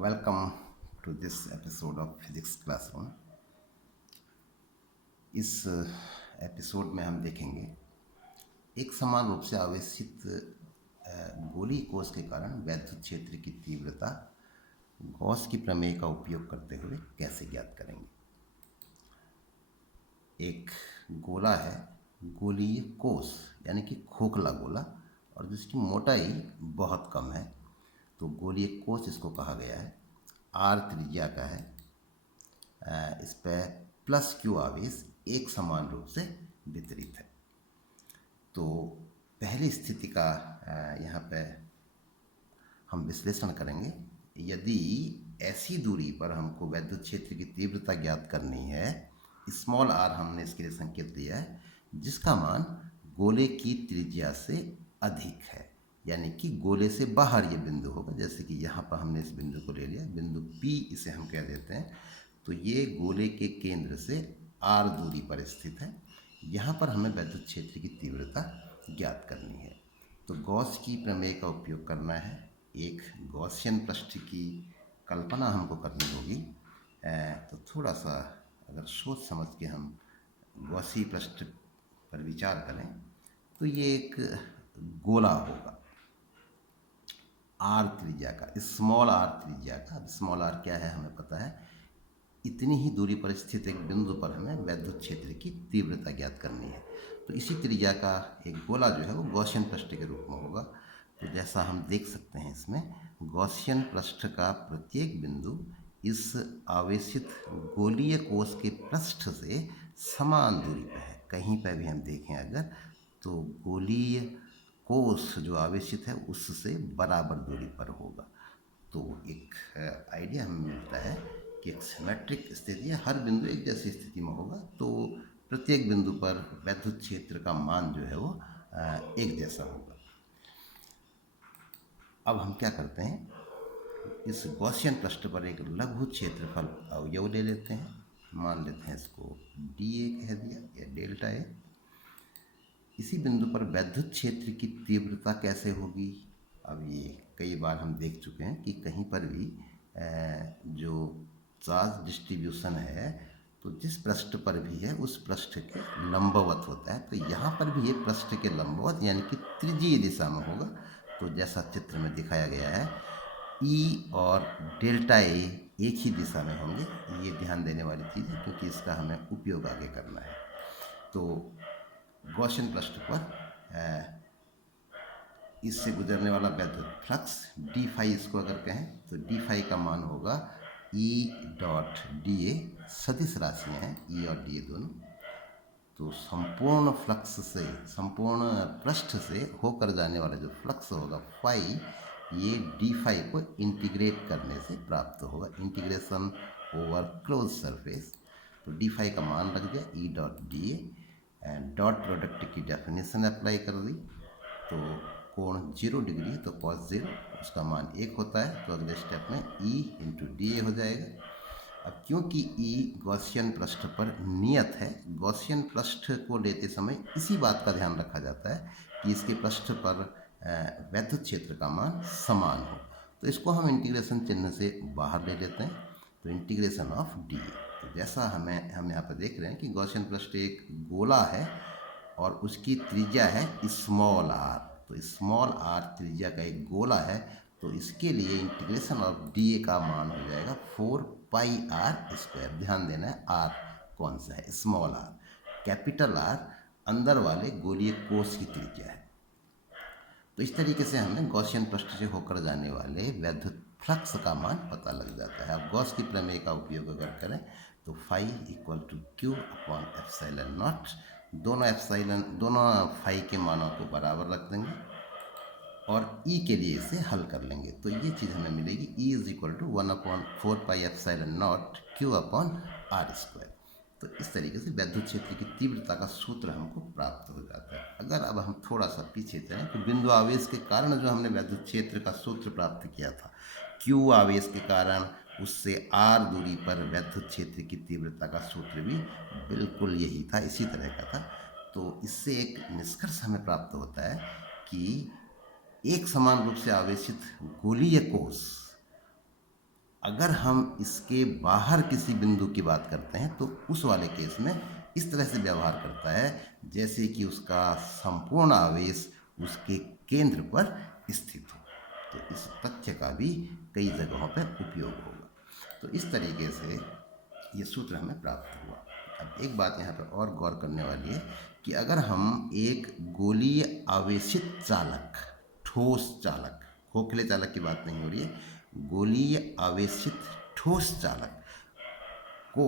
Welcome to this episode of Physics Classroom. इस episode में हम देखेंगे एक समान रूप से आवेशित गोलीय कोश के कारण वैद्युत क्षेत्र की तीव्रता गॉस की प्रमेय का उपयोग करते हुए कैसे ज्ञात करेंगे। एक गोला है, गोलीय कोश यानी कि खोखला गोला, और जिसकी मोटाई बहुत कम है, तो गोलीय कोश इसको कहा गया है। आर त्रिज्या का है। इस पर प्लस क्यू आवेश एक समान रूप से वितरित है। तो पहली स्थिति का यहाँ पे हम विश्लेषण करेंगे। यदि ऐसी दूरी पर हमको वैद्युत क्षेत्र की तीव्रता ज्ञात करनी है, स्मॉल आर हमने इसके लिए संकेत दिया है, जिसका मान गोले की त्रिज्या से अधिक है, यानी कि गोले से बाहर ये बिंदु होगा। जैसे कि यहाँ पर हमने इस बिंदु को ले लिया, बिंदु P इसे हम कह देते हैं। तो ये गोले के केंद्र से r दूरी पर स्थित है। यहाँ पर हमें वैद्युत क्षेत्र की तीव्रता ज्ञात करनी है। तो गॉस की प्रमेय का उपयोग करना है। एक गॉसियन पृष्ठ की कल्पना हमको करनी होगी। तो थोड़ा सा अगर सोच समझ के हम गॉसी पृष्ठ पर विचार करें तो ये एक गोला होगा आर त्रिज्या का, स्मॉल आर त्रिज्या का। स्मॉल आर क्या है हमें पता है। इतनी ही दूरी पर स्थित एक बिंदु पर हमें वैद्युत क्षेत्र की तीव्रता ज्ञात करनी है। तो इसी त्रिज्या का एक गोला जो है वो गॉसियन पृष्ठ के रूप में होगा। तो जैसा हम देख सकते हैं, इसमें गॉसियन पृष्ठ का प्रत्येक बिंदु इस आवेशित गोलीय कोश के पृष्ठ से समान दूरी पर है। कहीं पर भी हम देखें अगर, तो गोलीय कोश जो आवेशित है उससे बराबर दूरी पर होगा। तो एक आइडिया हमें मिलता है कि एक सिमेट्रिक स्थिति है, हर बिंदु एक जैसी स्थिति में होगा, तो प्रत्येक बिंदु पर वैद्युत क्षेत्र का मान जो है वो एक जैसा होगा। अब हम क्या करते हैं, इस गॉसियन पृष्ठ पर एक लघु क्षेत्रफल अवयव ले लेते हैं। मान लेते हैं इसको dA कह दिया या डेल्टा ए। इसी बिंदु पर वैद्युत क्षेत्र की तीव्रता कैसे होगी। अब ये कई बार हम देख चुके हैं कि कहीं पर भी जो चार्ज डिस्ट्रीब्यूशन है, तो जिस पृष्ठ पर भी है उस पृष्ठ के लंबवत होता है। तो यहाँ पर भी ये पृष्ठ के लंबवत यानी कि त्रिज्यीय दिशा में होगा। तो जैसा चित्र में दिखाया गया है, ई और डेल्टा ए एक ही दिशा में होंगे। ये ध्यान देने वाली चीज़ है, क्योंकि इसका हमें उपयोग आगे करना है। तो गॉसियन पृष्ठ पर इससे गुजरने वाला वैद्युत फ्लक्स डी फाई इसको अगर कहें, तो डी फाई का मान होगा ई डॉट डी ए। सदिश राशियाँ हैं ई और डी ए दोनों। तो संपूर्ण फ्लक्स से, संपूर्ण पृष्ठ से होकर जाने वाला जो फ्लक्स होगा फाई, ये डी फाई को इंटीग्रेट करने से प्राप्त होगा। Integration over close surface. तो डी फाई का मान लग गया E dot D A. Dot product की डेफिनेशन अप्लाई कर दी, तो कोण 0 डिग्री है तो cos 0, उसका मान 1 होता है। तो अगले स्टेप में E इंटू डी ए हो जाएगा। अब क्योंकि E गॉसियन पृष्ठ पर नियत है, गॉसियन पृष्ठ को लेते समय इसी बात का ध्यान रखा जाता है कि इसके पृष्ठ पर वैद्युत क्षेत्र का मान समान हो। तो इसको हम इंटीग्रेशन चिन्ह से बाहर ले लेते हैं। तो इंटीग्रेशन ऑफ डी ए। तो जैसा हम यहाँ पर देख रहे हैं कि गॉसियन पृष्ठ एक गोला है और उसकी त्रिज्या है स्मॉल आर। तो स्मॉल आर त्रिज्या का एक गोला है, तो इसके लिए इंटीग्रेशन ऑफ डी ए का मान हो जाएगा 4 पाई आर स्क्वायर। ध्यान देना है आर कौन सा है, स्मॉल आर। कैपिटल आर अंदर वाले गोलीय कोश की त्रिज्या है। तो इस तरीके से हमें गॉसियन पृष्ठ से होकर जाने वाले वैद्युत फ्लक्स का मान पता लग जाता है। अब गॉस की प्रमेय का उपयोग अगर करें तो phi equal to Q upon epsilon naught. दोनों फाई के मानों को बराबर रख देंगे और ई के लिए इसे हल कर लेंगे। तो ये चीज़ हमें मिलेगी E is equal to 1/4 pi epsilon naught Q upon R square. तो इस तरीके से वैद्युत क्षेत्र की तीव्रता का सूत्र हमको प्राप्त हो जाता है। अगर अब हम थोड़ा सा पीछे चलें तो बिंदु आवेश के कारण जो हमने वैद्युत क्षेत्र का सूत्र प्राप्त किया था, क्यू आवेश के कारण उससे आर दूरी पर वैद्युत क्षेत्र की तीव्रता का सूत्र भी बिल्कुल यही था, इसी तरह का था। तो इससे एक निष्कर्ष हमें प्राप्त होता है कि एक समान रूप से आवेशित गोलीय कोश अगर हम इसके बाहर किसी बिंदु की बात करते हैं तो उस वाले केस में इस तरह से व्यवहार करता है जैसे कि उसका संपूर्ण आवेश उसके केंद्र पर स्थित हो। तो इस तथ्य का भी कई जगहों पर उपयोग होगा। तो इस तरीके से ये सूत्र हमें प्राप्त हुआ। अब एक बात यहाँ पर और गौर करने वाली है कि अगर हम एक गोलीय आवेशित चालक, ठोस चालक, खोखले चालक की बात नहीं हो रही है, गोलीय आवेशित ठोस चालक को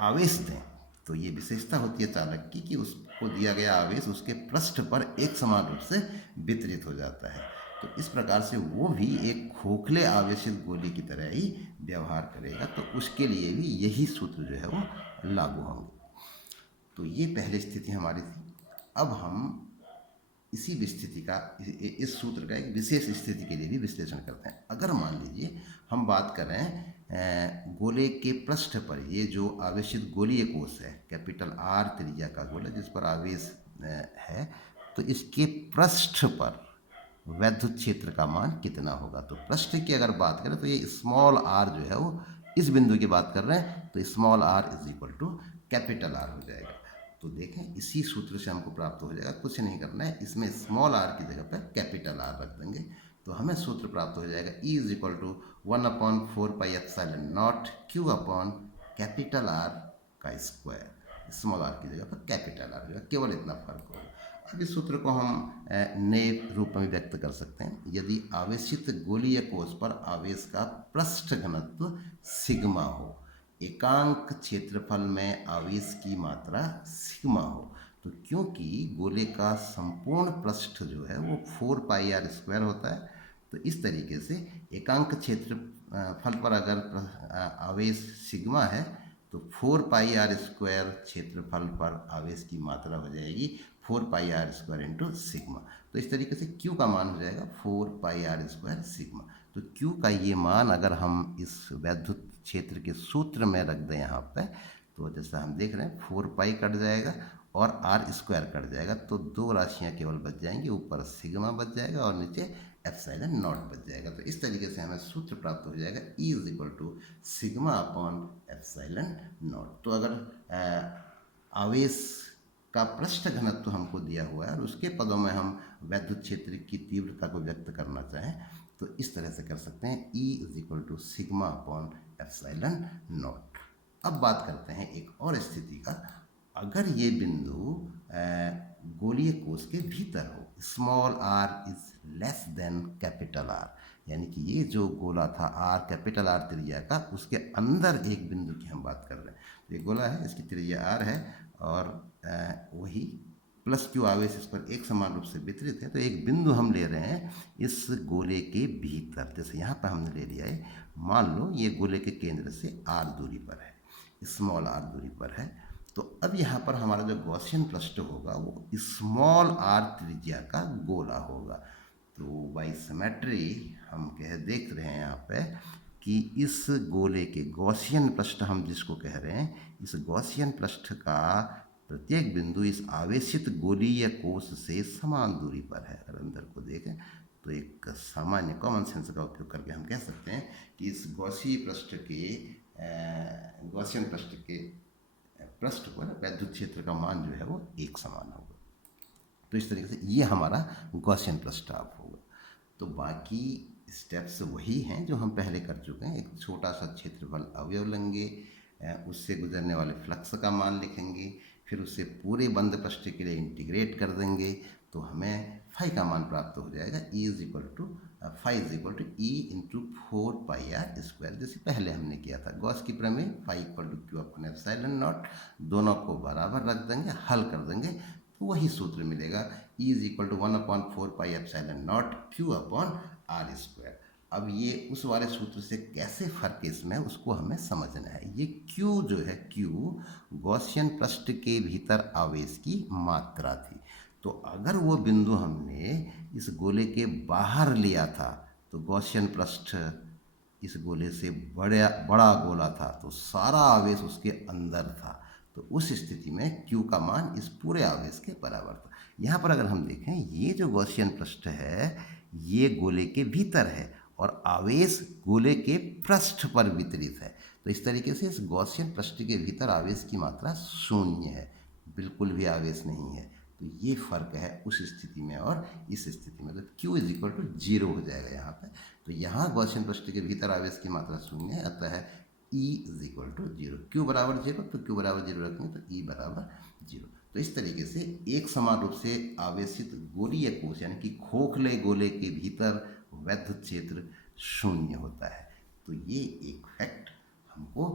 आवेश दें तो ये विशेषता होती है चालक की कि उसको दिया गया आवेश उसके पृष्ठ पर एक समान रूप से वितरित हो जाता है। तो इस प्रकार से वो भी एक खोखले आवेशित गोली की तरह ही व्यवहार करेगा। तो उसके लिए भी यही सूत्र जो है वो लागू होंगे। तो ये पहली स्थिति हमारी थी। अब हम इसी स्थिति का, इस सूत्र का एक विशेष स्थिति के लिए भी विश्लेषण करते हैं। अगर मान लीजिए हम बात कर रहे हैं गोले के पृष्ठ पर, ये जो आवेशित गोलीय कोश है, कैपिटल आर त्रिज्या का गोला जिस पर आवेश है, तो इसके पृष्ठ पर वैद्युत क्षेत्र का मान कितना होगा। तो पृष्ठ की अगर बात करें तो ये स्मॉल आर जो है वो इस बिंदु की बात कर रहे हैं, तो small R is equal to capital R हो जाएगा। तो देखें इसी सूत्र से हमको प्राप्त हो जाएगा, कुछ नहीं करना है, इसमें स्मॉल आर की जगह पर कैपिटल आर रख देंगे तो हमें सूत्र प्राप्त हो जाएगा E is equal to 1/4πε0 Q upon capital R का स्क्वायर। स्मॉल आर की जगह पर कैपिटल आर, केवल इतना फर्क होगा। अब इस सूत्र को हम नए रूप में व्यक्त कर सकते हैं। यदि आवेशित गोलीय कोश पर आवेश का पृष्ठ घनत्व सिग्मा हो, एकांक क्षेत्रफल में आवेश की मात्रा सिग्मा हो, तो क्योंकि गोले का संपूर्ण पृष्ठ जो है वो 4πr² होता है, तो इस तरीके से एकांक क्षेत्रफल पर अगर आवेश सिग्मा है तो 4πr² क्षेत्रफल पर आवेश की मात्रा हो जाएगी 4πr² इंटू सिग्मा। तो इस तरीके से Q का मान हो जाएगा 4πr² सिग्मा। तो Q का ये मान अगर हम इस वैद्युत क्षेत्र के सूत्र में रख दें यहाँ पे, तो जैसा हम देख रहे हैं 4π कट जाएगा और r² कट जाएगा, तो दो राशियाँ केवल बच जाएंगी, ऊपर सिग्मा बच जाएगा और नीचे एप्सिलॉन नॉट बच जाएगा। तो इस तरीके से हमें सूत्र प्राप्त हो जाएगा E is equal to sigma upon epsilon naught. तो अगर आवेश का पृष्ठ घनत्व हमको दिया हुआ है और उसके पदों में हम वैद्युत क्षेत्र की तीव्रता को व्यक्त करना चाहें तो इस तरह से कर सकते हैं, E is equal to sigma upon epsilon naught. अब बात करते हैं एक और स्थिति का। अगर ये बिंदु गोलीय कोश के भीतर हो, small R is less than capital R, यानी कि ये जो गोला था आर कैपिटल आर त्रिज्या का, उसके अंदर एक बिंदु की हम बात कर रहे हैं। ये गोला है, इसकी त्रिज्या आर है और वही प्लस क्यू आवेश इस पर एक समान रूप से वितरित है। तो एक बिंदु हम ले रहे हैं इस गोले के भीतर, जैसे यहाँ पर हमने ले लिया है, मान लो ये गोले के केंद्र से आर दूरी पर है, स्मॉल आर दूरी पर है। तो अब यहाँ पर हमारा जो गॉसियन पृष्ठ होगा वो स्मॉल आर त्रिज्या का गोला होगा। तो बाई सिमेट्री हम देख रहे हैं यहाँ पे कि इस गोले के गॉसियन पृष्ठ हम जिसको कह रहे हैं, इस गॉसियन पृष्ठ का प्रत्येक बिंदु इस आवेशित गोलीय कोश से समान दूरी पर है। अगर अंदर को देखें तो एक सामान्य कॉमन सेंस का उपयोग करके हम कह सकते हैं कि इस गॉसियन पृष्ठ के पृष्ठ पर वैद्युत क्षेत्र का मान जो है वो एक समान होगा। तो इस तरीके से ये हमारा गॉसियन पृष्ठाभ होगा। तो बाकी स्टेप्स वही हैं जो हम पहले कर चुके हैं। एक छोटा सा क्षेत्रफल अवयव लेंगे, उससे गुजरने वाले फ्लक्स का मान लिखेंगे, फिर उससे पूरे बंद पृष्ठ के लिए इंटीग्रेट कर देंगे तो हमें फाई का मान प्राप्त हो जाएगा। E is equal to phi is equal to E into 4πr², जैसे पहले हमने किया था। गॉस की प्रमेय phi equal to Q upon epsilon naught, दोनों को बराबर रख देंगे, हल कर देंगे तो वही सूत्र मिलेगा। E is equal to 1/4πε0 Q upon r²। अब ये उस वाले सूत्र से कैसे फर्क इसमें उसको हमें समझना है। ये Q जो है, Q गॉसियन पृष्ठ के भीतर आवेश की मात्रा थी। तो अगर वो बिंदु हमने इस गोले के बाहर लिया था तो गॉसियन पृष्ठ इस गोले से बड़ा गोला था तो सारा आवेश उसके अंदर था। तो उस स्थिति में Q का मान इस पूरे आवेश के बराबर था। यहाँ पर अगर हम देखें ये जो गॉसियन पृष्ठ है ये गोले के भीतर है और आवेश गोले के पृष्ठ पर वितरित है। तो इस तरीके से इस गॉसियन पृष्ठ के भीतर आवेश की मात्रा शून्य है, बिल्कुल भी आवेश नहीं है। तो ये फर्क है उस स्थिति में और इस स्थिति में। तो Q इज इक्वल टू 0 हो जाएगा यहाँ पे। तो यहाँ गॉसियन पृष्ठ के भीतर आवेश की मात्रा शून्य है, अतः E is equal to 0। Q बराबर 0, तो Q बराबर 0 रखेंगे तो E बराबर 0। तो इस तरीके से एक समान रूप से आवेशित गोलीय कोश यानी कि खोखले गोले के भीतर वैद्युत क्षेत्र शून्य होता है। तो ये एक फैक्ट हमको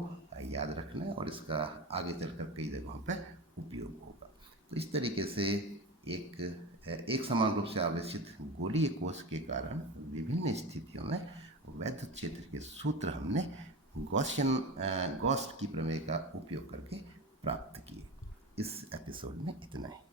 याद रखना है और इसका आगे चलकर कई जगहों पर उपयोग होगा। तो इस तरीके से एक समान रूप से आवेशित गोलीय कोश के कारण विभिन्न स्थितियों में वैद्युत क्षेत्र के सूत्र हमने गॉस की प्रमेय का उपयोग करके प्राप्त किए। इस एपिसोड में इतना ही।